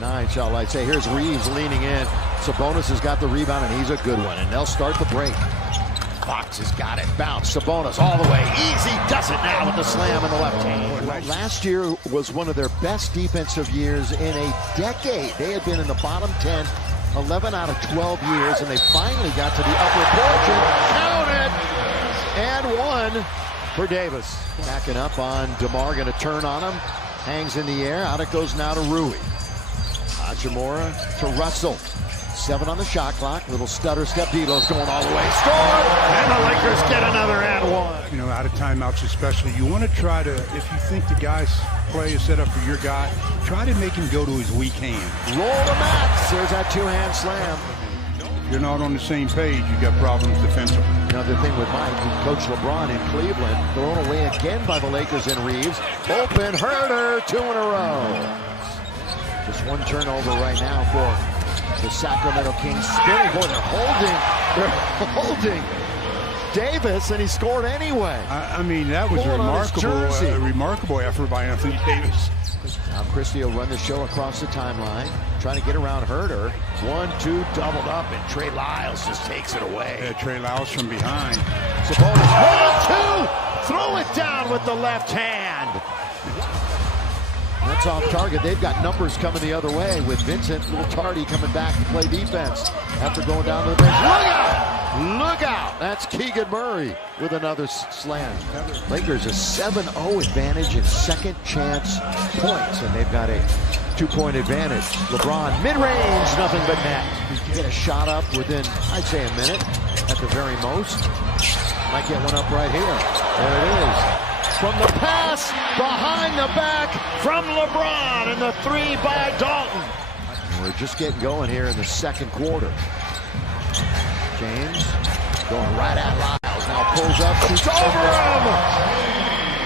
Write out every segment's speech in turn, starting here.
9 shot lights. Hey, here's Reeves leaning in. Sabonis has got the rebound, and he's a good one. And they'll start the break. Fox has got it. Bounce. Sabonis all the way. Easy does it now with the slam in the left hand. Last year was one of their best defensive years in a decade. They had been in the bottom 10, 11 out of 12 years, and they finally got to the upper portion. Count it! And one for Davis. Backing up on DeMar, going to turn on him. Hangs in the air. Out it goes now to Rui. Hachimura to Russell. 7 on the shot clock. Little stutter step. D'Lo's going all the way. Score! And the Lakers get another and one. You know, out of timeouts especially, you want to try to, if you think the guy's play is set up for your guy, try to make him go to his weak hand. Roll the Max. There's that two-hand slam. If you're not on the same page, you got problems defensively. Another thing with Mike, Coach LeBron in Cleveland, thrown away again by the Lakers and Reeves. Open Herder, 2 in a row. Just one turnover right now for the Sacramento Kings. Spinning, boy, they're holding Davis, and he scored anyway. I mean, that was a remarkable effort by Anthony Davis. Now Christie will run the show across the timeline, trying to get around Herder. 1-2, doubled up, and Trey Lyles just takes it away. Yeah, Trey Lyles from behind. Sabonis, 1-2, throw it down with the left hand. That's off target. They've got numbers coming the other way with Vincent, little tardy coming back to play defense after going down to the bench. Look out! Look out! That's Keegan Murray with another slam. Lakers a 7-0 advantage in second chance points, and they've got a 2-point advantage. LeBron, mid-range, nothing but net. Get a shot up within, I'd say, a minute at the very most. Might get one up right here. There it is. From the pass, behind the back, from LeBron, and the 3 by Dalton. We're just getting going here in the second quarter. James going right at Lyles. Now pulls up, shoots over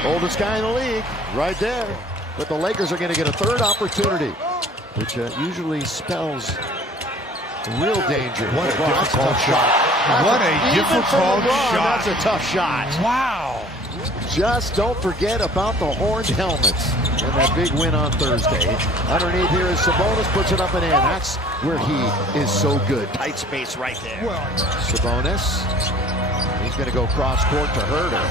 him. Oldest guy in the league, right there. But the Lakers are going to get a third opportunity, which usually spells real danger. What a difficult shot. What a difficult shot. That's a tough shot. Wow. Just don't forget about the horned helmets and that big win on Thursday. Underneath here is Sabonis, puts it up and in. That's where he is so good. Tight space right there. Sabonis, he's going to go cross court to Herder.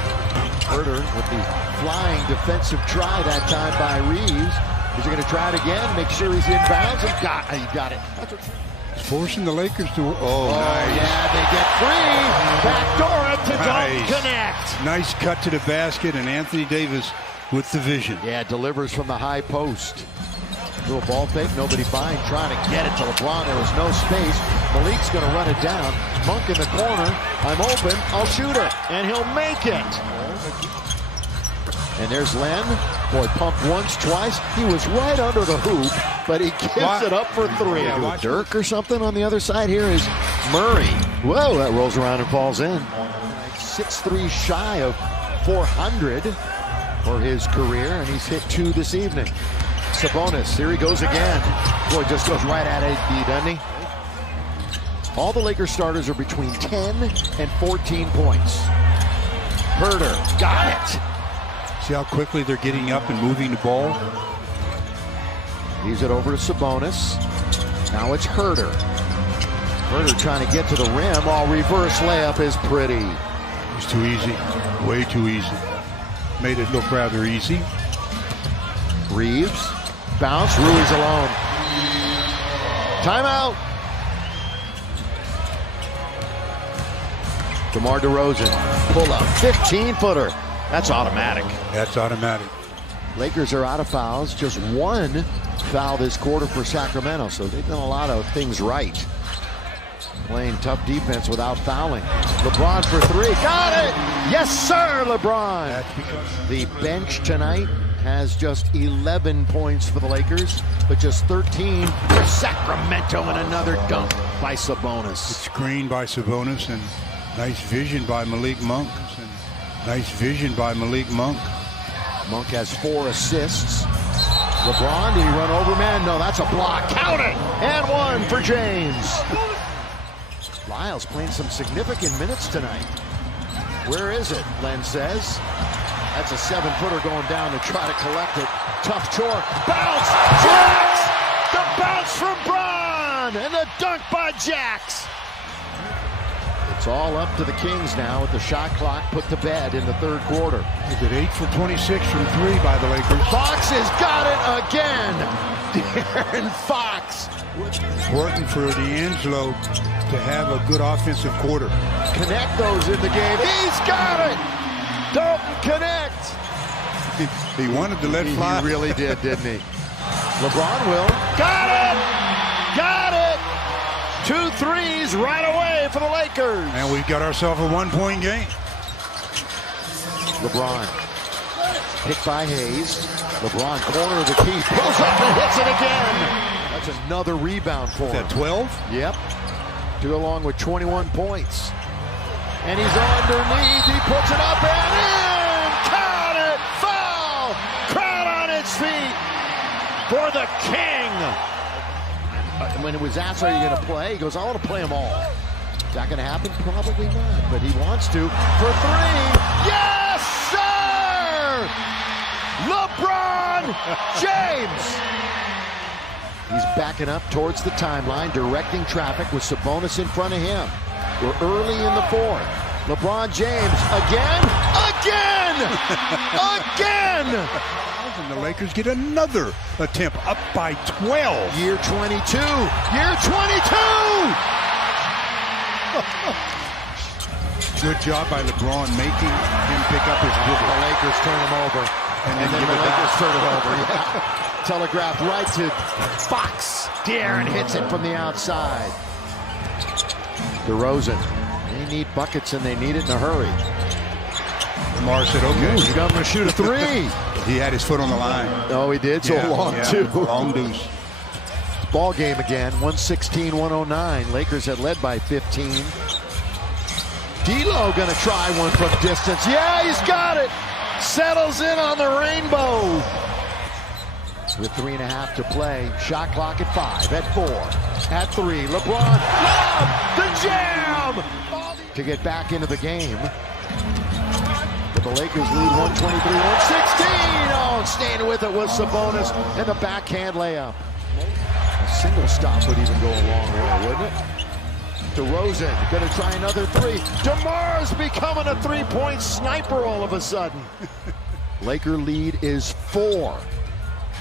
Herder with the flying defensive try that time by Reeves. Is he going to try it again? Make sure he's in bounds. He got it. Forcing the Lakers to, nice. Yeah, they get free. Backdoor it to don't connect. Nice cut to the basket, and Anthony Davis with the vision. Yeah, delivers from the high post. Little ball fake, nobody buying, trying to get it to LeBron. There was no space. Malik's going to run it down. Monk in the corner. I'm open. I'll shoot it. And he'll make it. And there's Len. Boy, pumped once, twice. He was right under the hoop, but he gives it up for 3. Yeah, Dirk or something on the other side here is Murray. Whoa, that rolls around and falls in. 6'3" shy of 400 for his career, and he's hit 2 this evening. Sabonis, here he goes again. Boy, just goes right at AD, doesn't he? All the Lakers starters are between 10 and 14 points. Herder, got it. See how quickly they're getting up and moving the ball? Leaves it over to Sabonis. Now it's Herder. Herder trying to get to the rim. All reverse layup is pretty. It's too easy. Way too easy. Made it look rather easy. Reeves. Bounce. Rui's alone. Timeout. DeMar DeRozan. Pull up. 15-footer. That's automatic. That's automatic. Lakers are out of fouls. Just 1 foul this quarter for Sacramento, so they've done a lot of things right. Playing tough defense without fouling. LeBron for 3. Got it! Yes, sir, LeBron. That's because the bench tonight has just 11 points for the Lakers, but just 13 for Sacramento, and another dunk by Sabonis. Screen by Sabonis, and nice vision by Malik Monk. Nice vision by Malik Monk. Monk has 4 assists. LeBron, did he run over, man? No, that's a block. Count it! And 1 for James. Lyles playing some significant minutes tonight. Where is it, Len says. That's a 7-footer going down to try to collect it. Tough chore. Bounce! Jacks! The bounce! from Braun, and the dunk by Jax. It's all up to the Kings now with the shot clock put to bed in the third quarter. Is it 8 for 26 from 3 by the Lakers? Fox has got it again. De'Aaron Fox. Important for D'Angelo to have a good offensive quarter. Connect those in the game. He's got it. Don't connect. He wanted to let fly. He really did, didn't he? LeBron will. Got it. Got it. 2 threes right away for the Lakers. And we've got ourselves a 1-point game. LeBron. Picked by Hayes. LeBron, corner of the key. Pulls up and hits it again. That's another rebound for him. Is that 12? Yep. To go along with 21 points. And he's underneath. He puts it up and in. Count it. Foul. Crowd on its feet for the King. When it was asked, are you going to play? He goes, I want to play them all. Is that going to happen? Probably not. But he wants to. For 3. Yes, sir! LeBron James. He's backing up towards the timeline, directing traffic with Sabonis in front of him. We're early in the fourth. LeBron James again, again. And the Lakers get another attempt, up by 12. Year 22, year 22. Good job by LeBron making him pick up his dribble. The Lakers turn him over. And then the Lakers turn it over. Yeah. Telegraphed right to Fox. De'Aaron hits it from the outside. DeRozan. They need buckets and they need it in a hurry. Lamar said, okay. Ooh, you got him to shoot a 3. He had his foot on the line. Oh, he did? So long, too. Long deuce. Ball game again, 116-109. Lakers had led by 15. D'Lo gonna try one from distance. Yeah, he's got it. Settles in on the rainbow. With 3.5 to play. Shot clock at 5, at 4, at 3. LeBron, lob, the jam! To get back into the game. But the Lakers lead 123-116. Oh, staying with it was Sabonis and the backhand layup. A single stop would even go a long way, wouldn't it? DeRozan gonna try another 3. DeMar's becoming a 3-point sniper all of a sudden. Laker lead is 4.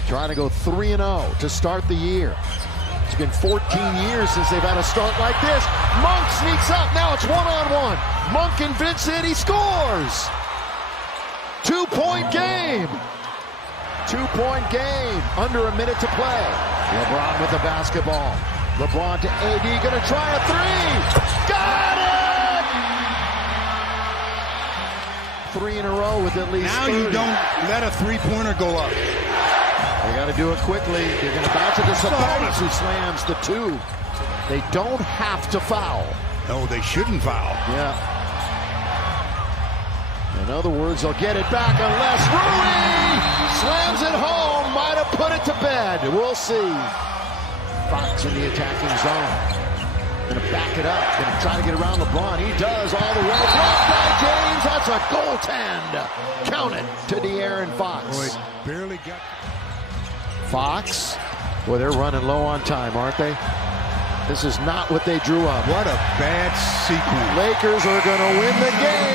Trying to go 3-0 to start the year. It's been 14 years since they've had a start like this. Monk sneaks up. Now it's one-on-one. Monk and Vincent, he scores. 2-point game. 2-point game. Under a minute to play. LeBron with the basketball. LeBron to AD, gonna try a 3. Got it! 3 in a row with at least Now 30. you don't let a three-pointer go up. They got to do it quickly. They're going to bounce it to Sabonis, who slams the 2. They don't have to foul. No, they shouldn't foul. Yeah. In other words, they'll get it back unless Rui slams it home. Might have put it to bed. We'll see. Fox in the attacking zone. Going to back it up. Going to try to get around LeBron. He does all the way. Blocked by James. That's a goaltend. Count it to De'Aaron Fox. Boy, barely got... Fox. Boy, they're running low on time, aren't they? This is not what they drew up. What a bad sequence. Lakers are going to win the game.